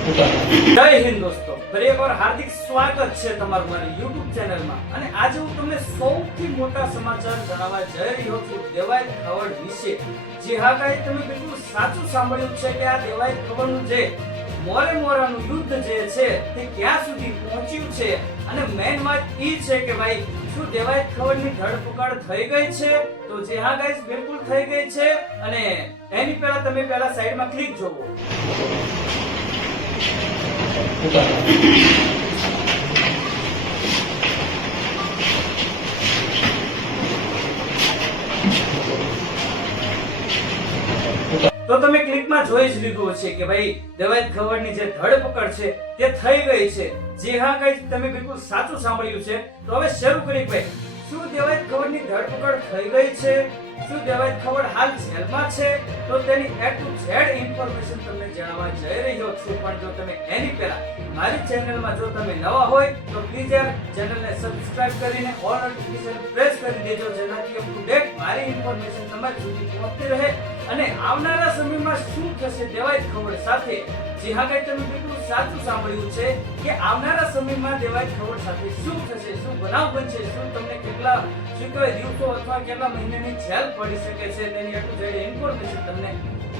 જય હિન્દ દોસ્તો. ફરી એકવાર હાર્દિક સ્વાગત છે તમારું મારી YouTube ચેનલમાં. અને આજે હું તમને સૌથી મોટા સમાચાર જણાવવા જઈ રહ્યો છું દેવાયત ખવડ વિશે. જે હા ગાઈસ તમે બિલકુલ સાચું સાંભળ્યું છે કે આ દેવાય ખવડનું જે મોરે મોરાનું યુદ્ધ જે છે તે ક્યાં સુધી પહોંચ્યું છે? અને મેઇન વાત એ છે કે ભાઈ, શું દેવાયત ખવડની ધરપકડ થઈ ગઈ છે? તો જે હા ગાઈસ બિલકુલ થઈ ગઈ છે. અને એની પહેલા તમે પહેલા સાઈડમાં ક્લિક જોવો. તો તમે ક્લિપમાં જોઈ જ લીધું હશે કે ભાઈ દેવાયત ખવડની જે ધરપકડ છે તે થઈ ગઈ છે. જે હા, કઈ તમે બિલકુલ સાચું સાંભળ્યું છે. તો હવે શરૂ કરી ભાઈ. શું દેવાયત ખવડની ધરપકડ થઈ ગઈ છે? શું દેવાયત ખવડ હાલ જેલમાં છે? તો તેની એ ટુ ઝેડ ઇન્ફોર્મેશન તમને જણાવવા જઈ છું પણ જો તમે એની પહેલા મારી ચેનલમાં જો તમે નવા હોય, તો પ્લીઝ યાર ચેનલને સબસ્ક્રાઇબ કરીને ઓલ નોટિફિકેશન પ્રેસ કરી દેજો, જેનાથી અપ મારી ઇન્ફોર્મેશન તમારી સુધી પહોંચતી રહે. અને આવનારા સમયમાં શું થશે દેવાયત ખબર સાથે. જી હા કઈ તમે બિલકુલ સાચું સાંભળ્યું છે કે આવનારા સમયમાં દેવાય ખબર સાથે શું થશે, શું બનાવ બનશે, શું તમને કેટલા, શું કહેવાય, દિવસો અથવા કેટલા મહિનાની જેલ પડી શકે છે, તેની આટલું જેવી ઇન્ફોર્મેશન તમને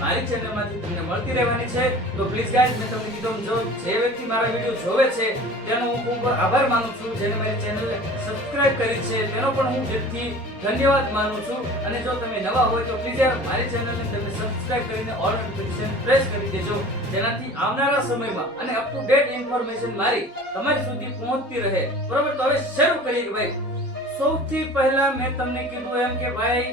મારી ચેનલમાંથી તમને મળતી રહેવાની છે. તો પ્લીઝ ગાઈઝ મેં તમને કીધું જો જે વ્યક્તિ મારા વીડિયો જોવે છે, તેનો હું ખૂબ આભાર માનું છું. જેને મારી ચેનલ સબસ્ક્રાઇબ કરી છે, તેનો પણ હું દિલથી ધન્યવાદ માનું છું. અને જો તમે નવા હોય તો પ્લીઝ મારી ચેનલને તમે સબસ્ક્રાઇબ કરીને ઓલ નોટિફિકેશન પ્રેસ કરી દેજો. જેનાથી આવનારા સમયમાં અને અપ ટુ ડેટ ઇન્ફોર્મેશન મારી તમારી સુધી પહોંચતી રહે. બરોબર? તો હવે શરૂ કરીએ ભાઈ, સૌથી પહેલા મેં તમને કીધું એમ કે ભાઈ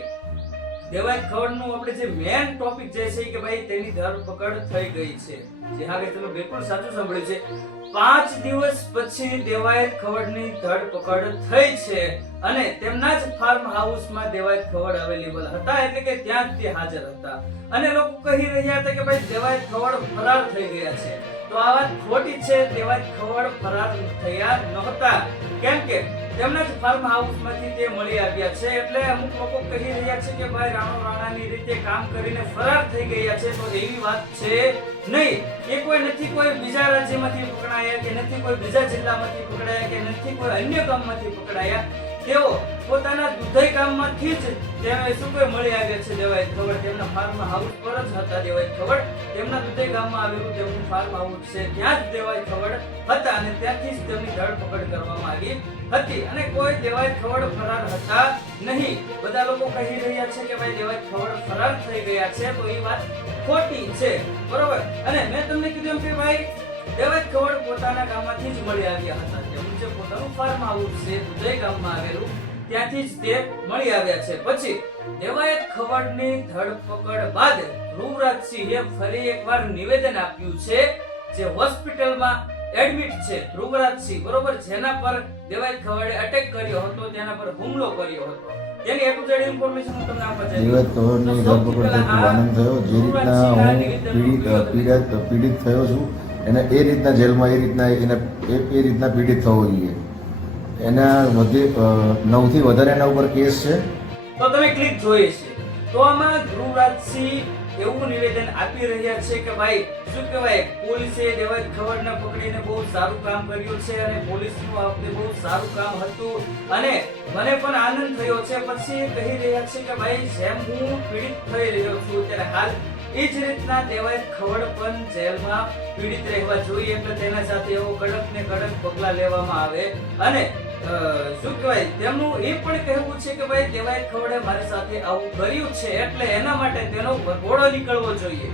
દેવાય ખવડનું આપણે જે મેન ટોપિક જે છે કે ભાઈ તેની ધરપકડ થઈ ગઈ છે. જે હા કે તમે બિલકુલ સાચું સાંભળ્યું છે. પાંચ દિવસ પછી દેવાયત ખવડની ધરપકડ થઈ છે અને તેમના જ ફાર્મ હાઉસમાં દેવાયત ખવડ અવેલેબલ હતા એટલે કે ત્યાં જ તે હાજર હતા. અને લોકો કહી રહ્યા હતા કે ભાઈ દેવાયત ખવડ ફરાર થઈ ગયા છે. તો આ વાત ખોટી છે તેવા ખવડ ફરાર થયા નહોતા. કેમ કે તેમના જ ફાર્મ હાઉસમાંથી તે મળી આવ્યા છે એટલે અમુક લોકો કહી રહ્યા છે કે ભાઈ રાણો રાણાની રીતે કામ કરીને ફરાર થઈ ગયા છે તો એવી વાત છે નહીં. એ કોઈ નથી કોઈ બીજા રાજ્યમાંથી પકડાયા કે નથી કોઈ બીજા જિલ્લામાંથી પકડાયા કે નથી કોઈ અન્ય ગામમાંથી પકડાયા. તેઓ પોતાના દુધઈ ગામમાંથી જ તેમને કોઈ મળી આવ્યા છે. દેવાય ખબર તેમના ફાર્મ હાઉસ પર જ હતા. દેવાય ખબર તેમના દુધઈ ગામમાં આવેલું તેમનું ફાર્મ હાઉસ છે. ત્યાં જ દેવાય ખબર હતા અને ત્યાંથી જ તેમની ધરપકડ કરવામાં આવી હતી. અને કોઈ દેવાય ખવડ ફરાર હતા નહીં. બધા લોકો કહી રહ્યા છે કે ભાઈ દેવાય ખવડ ફરાર થઈ ગયા છે તો એ વાત ખોટી છે. બરોબર? અને મેં તમને કીધું કે ભાઈ દેવાય ખવડ પોતાના ગામમાંથી જ મળી આવ્યા હતા. ફાર્મ હાઉસ છે ઉદય ગામમાં આવેલું ત્યાંથી જ તે મળી આવ્યા છે. પછી દેવાયત ખવડની ધરપકડ બાદ ધ્રુવરાજસિંહે ફરી એકવાર નિવેદન આપ્યું છે જે હોસ્પિટલમાં એડમિટ છે. ધ્રુવરાજસિંહ બરોબર જેના પર દેવાયત ખવડે અટેક કર્યો હતો તેના પર હુમલો કર્યો હતો. તેની એટલું ઇન્ફોર્મેશન હું તમને આપવા જઈ રહ્યો જીવત ધરપકડ થઈ આનંદ થયો. જે રીતના હું પીડિત પીડિત પીડિત થયો છું એને એ રીતના જેલમાં એ રીતના એને એ રીતના પીડિત થવો જોઈએ. એના વધે નવથી વધારે એના ઉપર કેસ છે. તો તમે ક્લિપ જોઈ છે તો આમાં ધ્રુવરાજસિંહ એવું નિવેદન આપી રહ્યા છે કે ભાઈ, શું કહેવાય, પોલીસે દેવાય ખવડને પકડીને બહુ સારું કામ કર્યું છે અને પોલીસનું આપણે બહુ સારું કામ હતું. અને મને પણ આનંદ થયો છે. પછી કહી રહ્યા છે કે ભાઈ, જેમ હું પીડિત થઈ રહ્યો છું, ત્યારે હાલ એ જ રીતના દેવાય ખવડ પણ જેલમાં પીડિત રહેવા જોઈએ એટલે તેના સાથે એવો કડક ને કડક પગલા લેવામાં આવે. અને શું કહેવાય? તેમનું એ પણ કહેવું છે કે ભાઈ દેવાય ખવડે મારી સાથે આવું કર્યું છે એટલે એના માટે તેનો વરઘોડો નીકળવો જોઈએ.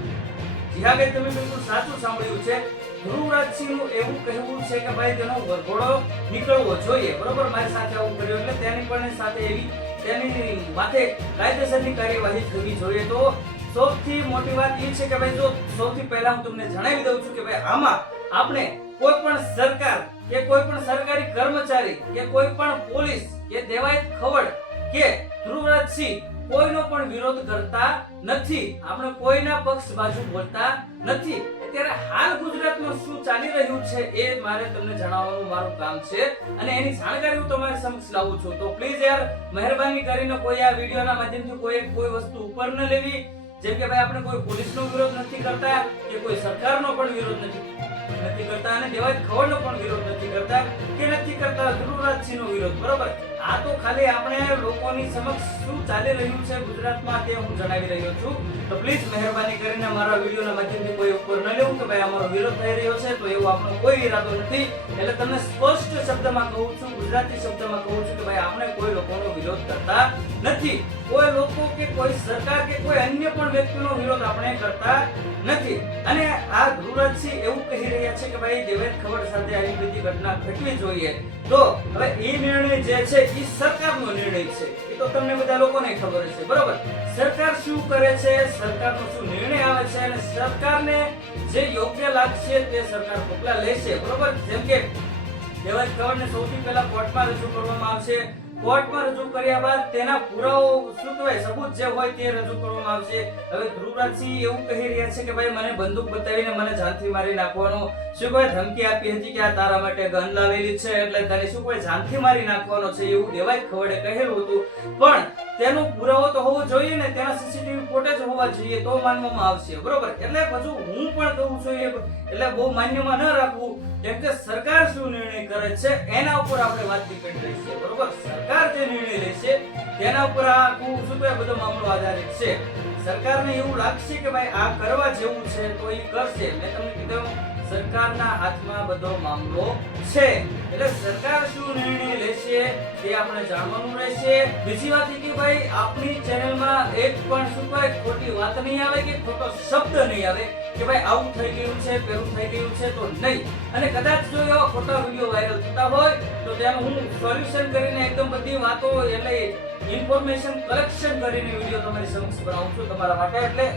જી હા, ભાઈ, તમે બિલકુલ સાચું સાંભળ્યું છે. ધ્રુવરાજસિંહનું એવું કહેવું છે કે ભાઈ તેનો વરઘોડો નીકળવો જોઈએ. બરોબર? મારી સાથે આવું કર્યું એટલે તેની પણ સાથે એવી તેની માથે કાયદેસરની કાર્યવાહી થવી જોઈએ. તો સૌથી મોટી વાત એ છે કે ભાઈ જો સૌથી પહેલા હું તમને જણાવી દઉં છું કે ભાઈ આમાં આપણે કોઈ પણ સરકાર કે કોઈ પણ સરકારી કર્મચારી, કે કોઈ પણ પોલીસ, કે દેવાયત ખવડ, કે ધ્રુવરાજસિંહ કોઈનો પણ વિરોધ કરતા નથી. આપણે કોઈના પક્ષ બાજુ બોલતા નથી. અત્યારે હાલ ગુજરાતમાં શું ચાલી રહ્યું છે એ મારે તમને જણાવવાનું મારું કામ છે. અને એની જાણકારી હું તમારી સમક્ષ લાવું છું. તો પ્લીઝ યાર, મહેરબાની કરીને કોઈ આ વિડીયોના માધ્યમથી કોઈ કોઈ વસ્તુ ઉપર ન લેવી. જેમ કે ભાઈ આપણે કોઈ પોલીસનો વિરોધ નથી કરતા, કે કોઈ સરકારનો પણ વિરોધ નથી. નથી કરતા અને દેવાજ ખવડનો પણ વિરોધ નથી કરતા કે નથી કરતા ધ્રુવરાજસિંહનો વિરોધ, બરોબર? આ તો ખાલી આપણે લોકોની સમક્ષ શું ચાલી રહ્યું છે ગુજરાતમાં તે હું જણાવી રહ્યો છું. તો પ્લીઝ મહેરબાની કરીને મારા વિડીયોના માધ્યમથી કોઈ ઉપર ન લેવું કે ભાઈ અમારો વિરોધ થઈ રહ્યો છે તો એવો આપણો કોઈ ઈરાદો નથી. એટલે તમને સ્પષ્ટ શબ્દમાં કહું છું, ગુજરાતી શબ્દમાં કહું છું કે ભાઈ આપણે કોઈ લોકોનો વિરોધ કરતા નથી. કોઈ લોકો કે કોઈ સરકાર કે કોઈ અન્ય પણ વ્યક્તિનો વિરોધ આપણે કરતા નથી. અને આ ધ્રુવરાજસિંહ એવું કહી રહ્યા છે કે ભાઈ દેવેન્દ્ર ખવડ સાથે આવી બધી ઘટના ઘટવી જોઈએ. તો હવે એ નિર્ણય જે છે, એ સરકારનો નિર્ણય છે. એ તો તમને બધા લોકોને ખબર છે બરોબર? સરકાર શું કરે છે? સરકારનો શું નિર્ણય આવે છે? અને સરકારને જે યોગ્ય લાગશે તે સરકાર પગલાં લેશે. બરોબર? જેમ કે દેવાજ ખબરને સૌથી પહેલા કોર્ટમાં રજૂ કરવામાં આવશે. કોર્ટમાં રજૂ કર્યા બાદ તેના પુરાવો શું કહેવાય સબૂત જે હોય તે રજૂ કરવામાં આવશે. હવે ધ્રુવરાજસિંહ એવું કહી રહ્યા છે કે, ભાઈ, મને બંદૂક બતાવીને મને જાનથી મારી નાખવાનો. શું કોઈ ધમકી આપી હતી કે આ તારા માટે ગન લાવેલી છે? એટલે તને શું કોઈ જાનથી મારી નાખવાનો છે એવું દેવાય ખવડે કહેલું હતું. પણ તેનો પુરાવો તો હોવો જોઈએ ને, તેના સીસીટીવી ફૂટેજ હોવા જોઈએ તો માનવામાં આવશે. બરોબર? એટલે હજુ હું પણ કહું છું એટલે બહુ માન્યમાં ન રાખવું, કેમ કે સરકાર શું નિર્ણય કરે છે, એના ઉપર આપણે વાત ડિપેન્ડ છે બરોબર? સરકાર જે નિર્ણય લેશે તેના ઉપર આ આખું શું કહેવાય, બધો મામલો આધારિત છે. સરકારને એવું લાગશે કે ભાઈ આ કરવા જેવું છે તો એ કરશે. મેં તમને કીધું સરકારના હાથમાં બધો મામલો છે. એટલે સરકાર શું નિર્ણય લેશે તે આપણે જાણવાનું રહેશે. બીજી વાત કે ભાઈ આપણી ચેનલમાં એક પણ શું કહેવાય, ખોટી વાત નહીં આવે કે ખોટો શબ્દ નહીં આવે કે ભાઈ, આવું થઈ ગયું છે, પેલું થઈ ગયું છે તો નહીં. અને કદાચ જો એવા ખોટા વીડિયો વાયરલ થતા હોય, તો તેનું હું સોલ્યુશન કરીને એકદમ બધી વાતો, એટલે ઇન્ફોર્મેશન કલેક્શન કરીને વીડિયો તમારી સમક્ષ બનાવું છું તમારા માટે. એટલે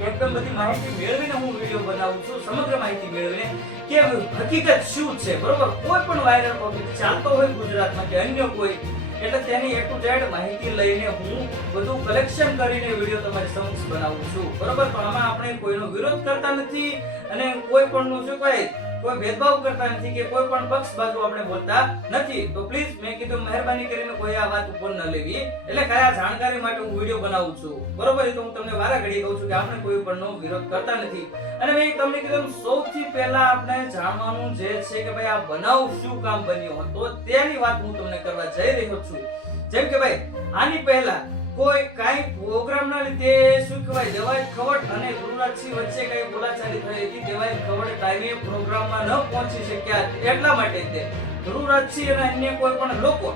એકદમ બધી માહિતી મેળવીને હું વીડિયો બનાવું છું, સમગ્ર માહિતી મેળવીને કે હકીકત શું છે, બરોબર? કોઈ પણ વાયરલ ટોપિક ચાલતો હોય ગુજરાતમાં કે અન્ય કોઈ, એટલે તેની એ ટુ ઝેડ માહિતી લઈને હું બધું કલેક્શન કરીને વીડિયો તમારી સમક્ષ બનાવું છું. બરોબર? પણ આમાં આપણે કોઈનો વિરોધ કરતા નથી અને કોઈ પણ નું શું કહેવાય કોઈ ભેદભાવ કરતા નથી કે કોઈ પણ પક્ષ બાજુ આપણે બોલતા નથી. તો પ્લીઝ મેં કીધું મહેરબાની કરીને કોઈ આ વાત ઉપર ન લેવી. એટલે કયા જાણકારી માટે હું વીડિયો બનાવું છું? બરોબર? તો હું તમને વારા ઘડી કહું છું કે આપણે કોઈ પણ નો વિરોધ કરતા નથી. અને મેં તમને કીધું સૌથી પહેલા આપણે જાણવાનું જે છે કે ભાઈ આ બનાવ શું કામ બન્યો હતો તેની વાત હું તમને કરવા જઈ રહ્યો છું. જેમ કે ભાઈ, આની પહેલા કોઈ કાંઈ પ્રોગ્રામના લીધે શું કહેવાય દેવાય ખવડ અને ગુરુનાથસિંહ વચ્ચે કઈ બોલાચાલી થઈ હતી દેવાય ખવડ ટાઈમે પ્રોગ્રામમાં ન પહોંચી શક્યા એટલા માટે તે. ગુરુરાજસિંહ અને અન્ય કોઈ પણ લોકો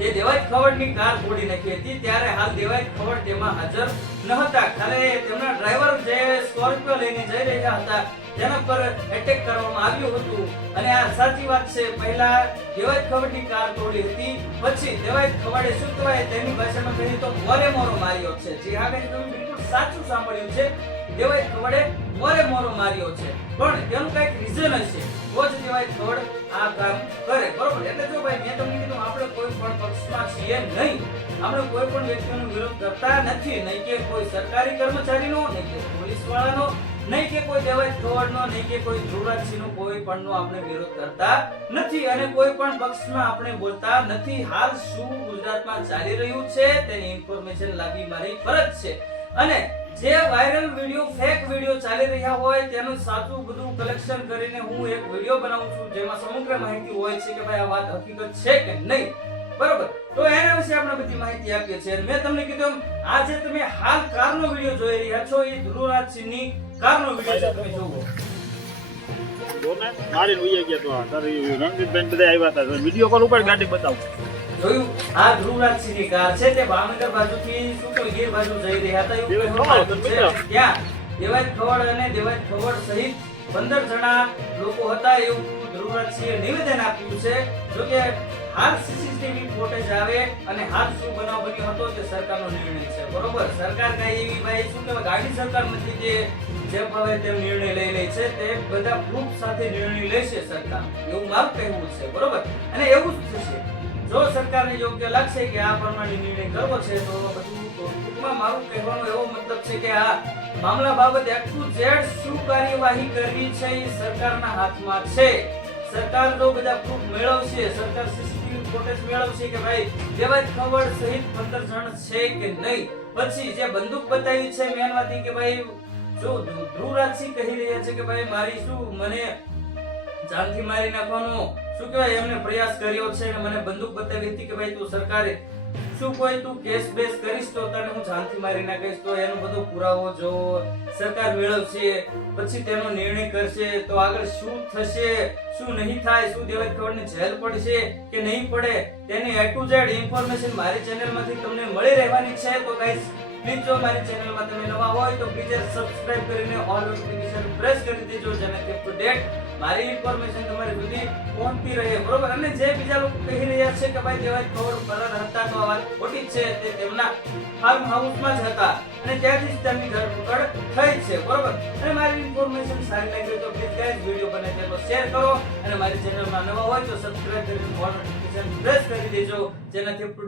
એ દેવાજ ખવડની કાર ફોડી નાખી હતી, ત્યારે હાલ દેવાજ ખવડ તેમાં હાજર ન હતા ખાલી તેમના ડ્રાઈવર જે સ્કોર્પિયો લઈને જઈ રહ્યા હતા તેના પર એટેક કરવામાં આવ્યું હતું. અને આ સાચી વાત છે, પહેલા દેવાજ ખવડની કાર તોડી હતી, પછી દેવાય ખવડે શું કહેવાય તેની ભાષામાં કહીએ તો મોરે મોરો માર્યો છે. જે હા કંઈ તમે બિલકુલ સાચું સાંભળ્યું છે. દેવાય ખવડે મોરે મોરો માર્યો છે. પણ તેનું કંઈક રીઝન હશે. તો જ દેવાય ખવડ આ કામ કરે. બરોબર? એટલે જો ભાઈ, મેં તમને કોઈ પણ પક્ષમાં છીએ નહીં. આપણે કોઈ પણ વ્યક્તિનો વિરોધ કરતા નથી, નહીં કે કોઈ સરકારી કર્મચારીનો, નહીં કે પોલીસ વાળાનો નહીં કે કોઈ દેવાય ખવડનો નહીં કે કોઈ ધ્રુવરાજસિંહનો, કોઈ પણનો આપણે વિરોધ કરતા નથી અને કોઈ પણ પક્ષમાં આપણે બોલતા નથી. હાલ શું ગુજરાતમાં ચાલી રહ્યું છે તેની ઇન્ફોર્મેશન લાવી મારી ફરજ છે. અને જે વાયરલ વિડિયો ફેક વિડિયો ચાલી રહ્યા હોય, તેનું સાચું બધું કલેક્શન કરીને હું એક વિડિયો બનાવું છું, જેમાં સમગ્ર માહિતી હોય છે કે ભાઈ આ વાત હકીકત છે કે નહીં. બરોબર? તો એના વિશે આપણે બધી માહિતી આપીએ છીએ. મેં તમને કીધું આજે તમે હાલ કારનો વિડિયો જોઈ રહ્યા છો, એ ધ્રુવરાજસિંહની કારનો વિડિયો તમે જોવો. મારી ગયા તો રણજીતબેન બધા આવ્યા હતા. વીડિયો કોલ ઉપર ગાડી બતાવું. જોયું? આ ધ્રુવરાજસિંહની કાર છે તે ભાવનગર બાજુથી કહેવાય, ગીર બાજુ જઈ રહ્યા હતા. એવું કહેવામાં છે. ત્યાં દેવાય ખવડ અને દેવાજ ખવડ સહિત પંદર જણા લોકો હતા એવું ધ્રુવરાજસિંહે નિવેદન આપ્યું છે. જો કે હાલ સીસીટીવી ફૂટેજ આવે અને હાલ શું બનાવ બન્યો હતો તે સરકારનો નિર્ણય છે. બરોબર? સરકાર કઈ એવી ભાઈ શું કહેવાય? ગાડી સરકાર નથી જે જે ભાવે તેમ નિર્ણય લઈ લે છે. તે બધા પ્રૂફ સાથે નિર્ણય લેશે સરકાર. એવું મારું કહેવું છે. બરોબર? અને એવું જ થશે. જો સરકારને યોગ્ય લાગશે કે આ પ્રમાણે નિર્ણય કરવો છે, તો બધું ટૂંકમાં મારું કહેવાનો એવો મતલબ છે કે આ મામલા બાબતે આખું Z શું કાર્યવાહી કરવી છે એ સરકારના હાથમાં છે. સરકાર જો બધા પ્રૂફ મેળવશે, સરકાર સીસીટીવી ફૂટેજ મેળવશે કે ભાઈ દેવાજ ખબર સહિત પંદર જણ છે કે નહીં. પછી જે બંદૂક બતાવી છે મેન વાત કે ભાઈ, જો ધ્રુ- ધ્રુવરાજસિંહ કહી રહ્યા છે કે ભાઈ, મારી શું, મને જાનથી મારી નાખવાનો. શું કહેવાય? એમને પ્રયાસ કર્યો છે અને મને બંદૂક બતાવી હતી કે ભાઈ તું સરકારે શું કોઈ તું? કેસ બેસ કરીશ તો તને હું જાનથી મારી નાખીશ. તો એનો બધો પુરાવો જો સરકાર મેળવશે, પછી તેનો નિર્ણય કરશે, તો આગળ શું થશે, શું નહીં થાય, શું દેવાય ખબરને જેલ પડશે કે નહીં પડે, તેની એ ટુ ઝેડ ઇન્ફોર્મેશન મારી ચેનલમાંથી તમને મળી રહેવાની છે. તો ગાઈસ પ્લીઝ જો મારી ચેનલમાં તમે નવા હોય તો પ્લીઝ સબસ્ક્રાઇબ કરીને ઓલ નોટિફિકેશન પ્રેસ કરી દેજો જેનાથી અપ મારી ઇન્ફોર્મેશન તમારી સુધી પહોંચતી રહે, બરોબર? અને જે બીજા લોકો કહી રહ્યા છે કે ભાઈ દેવાય ખબર ફરાર હતા તો આ વાત ખોટી છે, તે તેમના ફાર્મ હાઉસમાં જ હતા. અને ત્યાંથી જ તેમની ધરપકડ થઈ છે, બરોબર? અને મારી ઇન્ફોર્મેશન સારી લાગી તો પ્લીઝ ગાઈઝ વિડિયો બને તેનો શેર કરો. અને મારી ચેનલમાં નવા હોય તો સબસ્ક્રાઇબ કરી ઓલ નોટિફિકેશન પ્રેસ કરી દેજો, જેનાથી અપ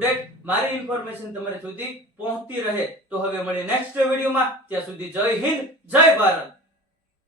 મારી ઇન્ફોર્મેશન તમારે સુધી પહોંચતી રહે. તો હવે મળીએ નેક્સ્ટ વિડીયોમાં ત્યાં સુધી જય હિન્દ, જય ભારત.